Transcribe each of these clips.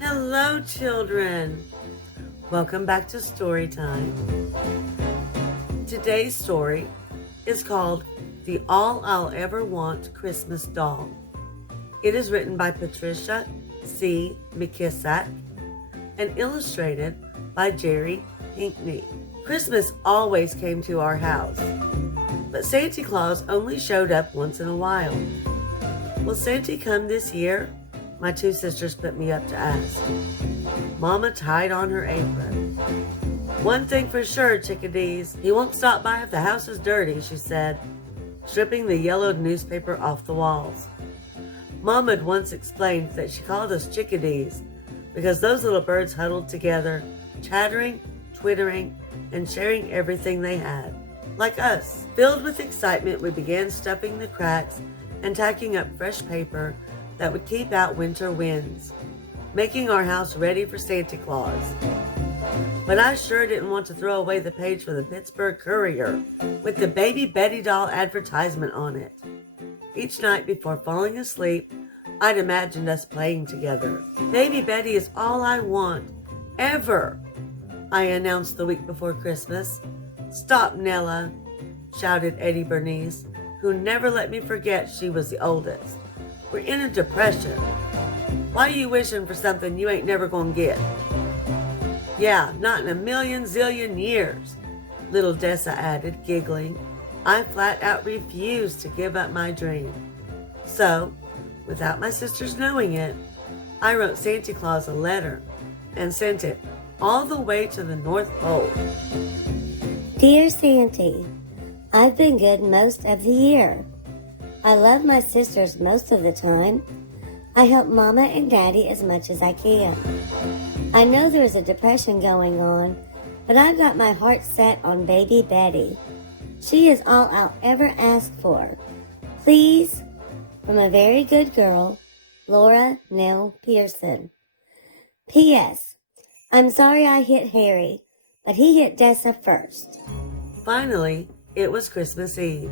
Hello, children. Welcome back to Story Time. Today's story is called The All I'll Ever Want Christmas Doll. It is written by Patricia C. McKissack and illustrated by Jerry Pinkney. Christmas always came to our house, but Santa Claus only showed up once in a while. Will Santa come this year? My two sisters put me up to ask. Mama tied on her apron. One thing for sure, chickadees, he won't stop by if the house is dirty, she said, stripping the yellowed newspaper off the walls. Mama had once explained that she called us chickadees because those little birds huddled together, chattering, twittering, and sharing everything they had. Like us. Filled with excitement, we began stuffing the cracks and tacking up fresh paper that would keep out winter winds, making our house ready for Santa Claus. But I sure didn't want to throw away the page for the Pittsburgh Courier with the Baby Betty doll advertisement on it. Each night before falling asleep, I'd imagined us playing together. Baby Betty is all I want, ever, I announced the week before Christmas. Stop, Nella, shouted Eddie Bernice, who never let me forget she was the oldest. We're in a depression. Why you wishing for something you ain't never gonna get? Yeah, not in a million zillion years, little Dessa added, giggling. I flat out refused to give up my dream. So, without my sisters knowing it, I wrote Santa Claus a letter and sent it all the way to the North Pole. Dear Santa, I've been good most of the year. I love my sisters most of the time. I help Mama and Daddy as much as I can. I know there's a depression going on, but I've got my heart set on Baby Betty. She is all I'll ever ask for. Please, from a very good girl, Laura Nell Pearson. P.S. I'm sorry I hit Harry, but he hit Dessa first. Finally, it was Christmas Eve.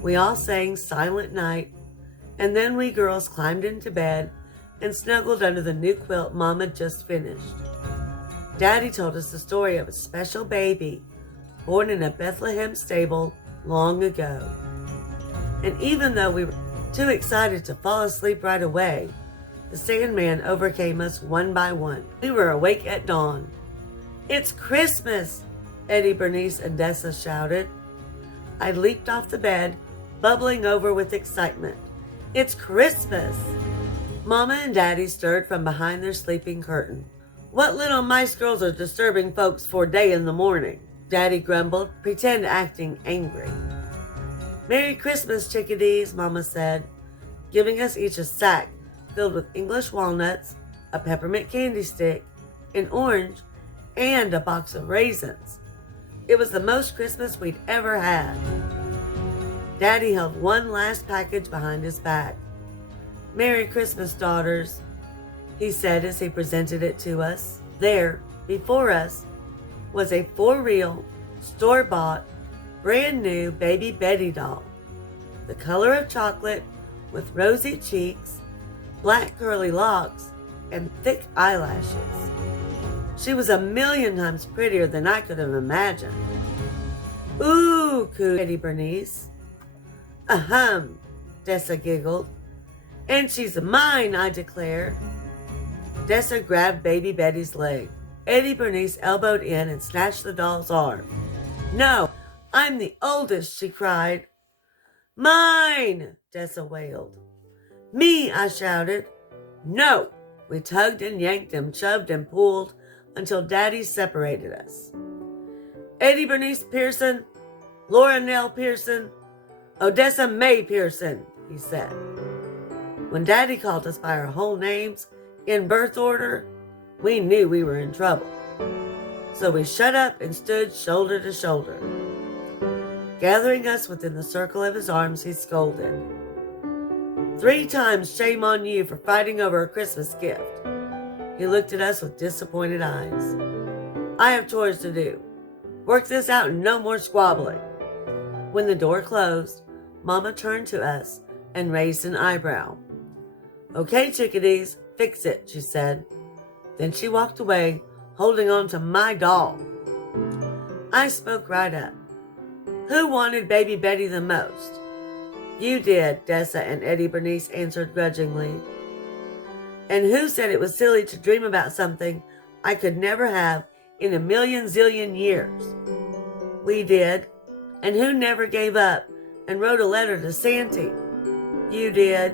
We all sang Silent Night, and then we girls climbed into bed and snuggled under the new quilt Mama just finished. Daddy told us the story of a special baby born in a Bethlehem stable long ago. And even though we were too excited to fall asleep right away, the Sandman overcame us one by one. We were awake at dawn. It's Christmas, Eddie Bernice and Dessa shouted. I leaped off the bed, bubbling over with excitement. It's Christmas! Mama and Daddy stirred from behind their sleeping curtain. What little mice girls are disturbing folks for day in the morning? Daddy grumbled, pretend acting angry. Merry Christmas, chickadees, Mama said, giving us each a sack filled with English walnuts, a peppermint candy stick, an orange, and a box of raisins. It was the most Christmas we'd ever had. Daddy held one last package behind his back. Merry Christmas, daughters, he said as he presented it to us. There, before us, was a for-real, store-bought, brand-new Baby Betty doll. The color of chocolate, with rosy cheeks, black curly locks, and thick eyelashes. She was 1,000,000 times prettier than I could have imagined. Ooh, cooed Eddie Bernice. Ahem, Dessa giggled. And she's mine, I declared. Dessa grabbed Baby Betty's leg. Eddie Bernice elbowed in and snatched the doll's arm. No, I'm the oldest, she cried. Mine, Dessa wailed. Me, I shouted. No, we tugged and yanked and shoved and pulled until Daddy separated us. Eddie Bernice Pearson, Laura Nell Pearson, Odessa May Pearson, he said. When Daddy called us by our whole names in birth order, we knew we were in trouble. So we shut up and stood shoulder to shoulder. Gathering us within the circle of his arms, he scolded. 3 times shame on you for fighting over a Christmas gift. He looked at us with disappointed eyes. I have chores to do. Work this out and no more squabbling. When the door closed, Mama turned to us and raised an eyebrow. "Okay, chickadees, fix it," she said. Then she walked away, holding on to my doll. I spoke right up. "Who wanted Baby Betty the most?" "You did," Dessa and Eddie Bernice answered grudgingly. "And who said it was silly to dream about something I could never have in a million zillion years?" "We did." "And who never gave up and wrote a letter to Santa?" "You did."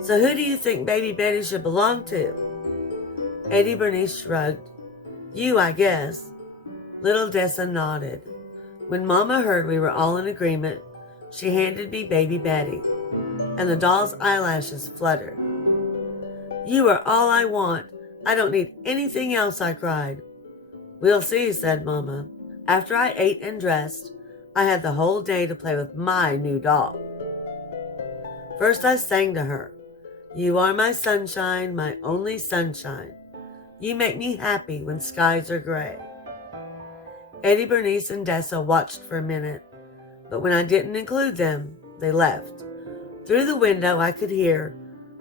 "So who do you think Baby Betty should belong to?" Eddie Bernice shrugged. "You, I guess." Little Dessa nodded. When Mama heard we were all in agreement, she handed me Baby Betty, and the doll's eyelashes fluttered. "You are all I want. I don't need anything else," I cried. "We'll see," said Mama. After I ate and dressed, I had the whole day to play with my new doll. First I sang to her, "You are my sunshine, my only sunshine. You make me happy when skies are gray." Eddie Bernice and Dessa watched for a minute, but when I didn't include them, they left. Through the window I could hear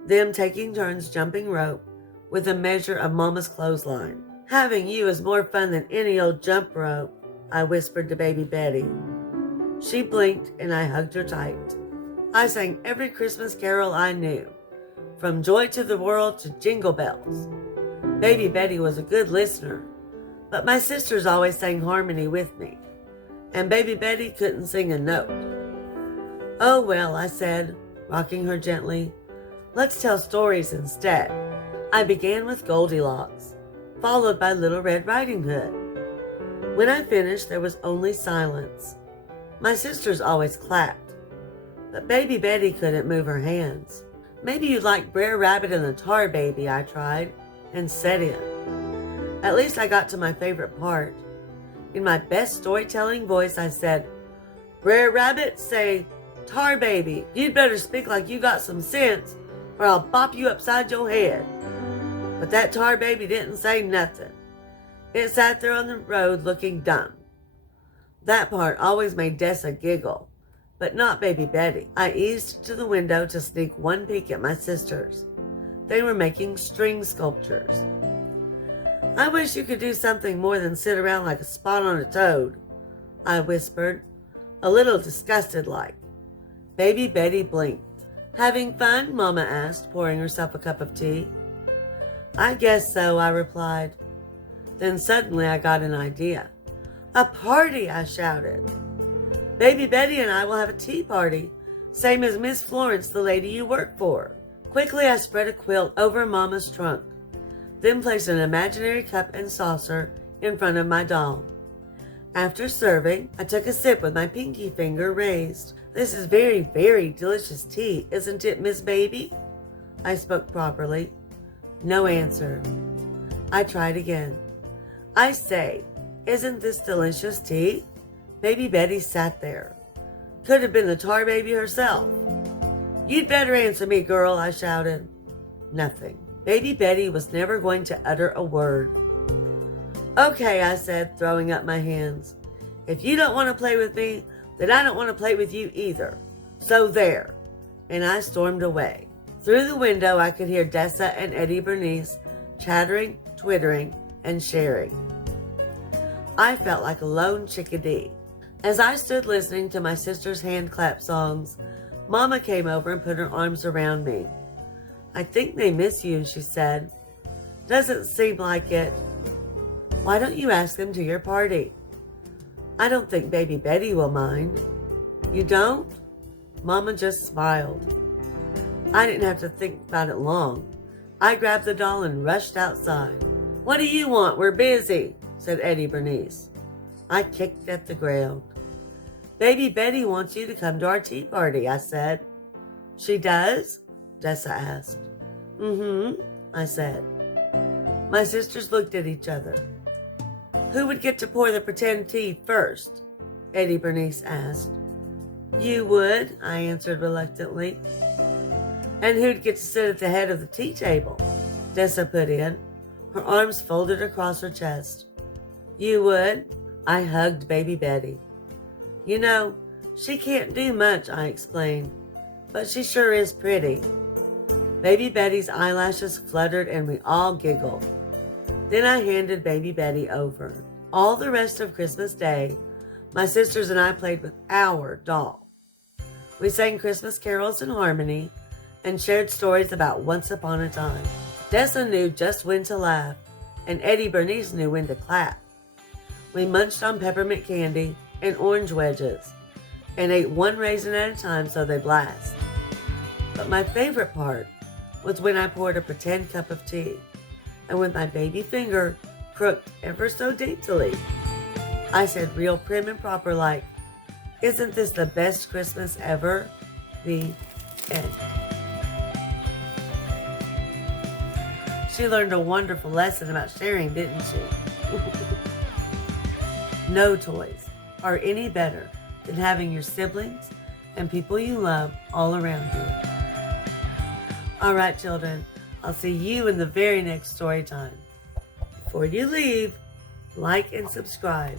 them taking turns jumping rope with a measure of Mama's clothesline. "Having you is more fun than any old jump rope," I whispered to Baby Betty. She blinked and I hugged her tight. I sang every Christmas carol I knew, from Joy to the World to Jingle Bells. Baby Betty was a good listener, but my sisters always sang harmony with me, and Baby Betty couldn't sing a note. "Oh well," I said, rocking her gently. "Let's tell stories instead." I began with Goldilocks, followed by Little Red Riding Hood. When I finished, there was only silence. My sisters always clapped, but Baby Betty couldn't move her hands. "Maybe you'd like Brer Rabbit and the Tar Baby," I tried, and set in. At least I got to my favorite part. In my best storytelling voice, I said, "Brer Rabbit, say, 'Tar Baby, you'd better speak like you got some sense, or I'll bop you upside your head.' But that Tar Baby didn't say nothing. It sat there on the road looking dumb." That part always made Dessa giggle, but not Baby Betty. I eased to the window to sneak one peek at my sisters. They were making string sculptures. "I wish you could do something more than sit around like a spot on a toad," I whispered, a little disgusted like. Baby Betty blinked. "Having fun?" Mama asked, pouring herself a cup of tea. "I guess so," I replied. Then suddenly I got an idea. "A party!" I shouted. "Baby Betty and I will have a tea party, same as Miss Florence, the lady you work for." Quickly I spread a quilt over Mama's trunk, then placed an imaginary cup and saucer in front of my doll. After serving, I took a sip with my pinky finger raised. "This is very, very delicious tea, isn't it, Miss Baby?" I spoke properly. No answer. I tried again. "I say, isn't this delicious tea?" Baby Betty sat there. Could have been the Tar Baby herself. "You'd better answer me, girl," I shouted. Nothing. Baby Betty was never going to utter a word. "Okay," I said, throwing up my hands. "If you don't want to play with me, then I don't want to play with you either. So there." And I stormed away. Through the window, I could hear Dessa and Eddie Bernice chattering, twittering, and sharing. I felt like a lone chickadee. As I stood listening to my sister's hand clap songs, Mama came over and put her arms around me. "I think they miss you," she said. "Doesn't seem like it." "Why don't you ask them to your party?" "I don't think Baby Betty will mind." "You don't?" Mama just smiled. I didn't have to think about it long. I grabbed the doll and rushed outside. "What do you want? We're busy," said Eddie Bernice. I kicked at the ground. "Baby Betty wants you to come to our tea party," I said. "She does?" Dessa asked. "Mm-hmm," I said. My sisters looked at each other. "Who would get to pour the pretend tea first?" Eddie Bernice asked. "You would," I answered reluctantly. "And who'd get to sit at the head of the tea table?" Dessa put in, her arms folded across her chest. "You would." I hugged Baby Betty. "You know, she can't do much," I explained. but she sure is pretty. Baby Betty's eyelashes fluttered and we all giggled. Then I handed Baby Betty over. All the rest of Christmas Day, my sisters and I played with our doll. We sang Christmas carols in harmony and shared stories about once upon a time. Dessa knew just when to laugh, and Eddie Bernice knew when to clap. We munched on peppermint candy and orange wedges, and ate one raisin at a time so they blast. But my favorite part was when I poured a pretend cup of tea, and with my baby finger crooked ever so daintily, I said real prim and proper like, "Isn't this the best Christmas ever?" The end. She learned a wonderful lesson about sharing, didn't she? No toys are any better than having your siblings and people you love all around you. All right, children, I'll see you in the very next story time. Before you leave, like and subscribe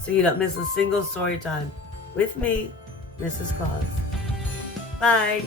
so you don't miss a single story time with me, Mrs. Claus. Bye.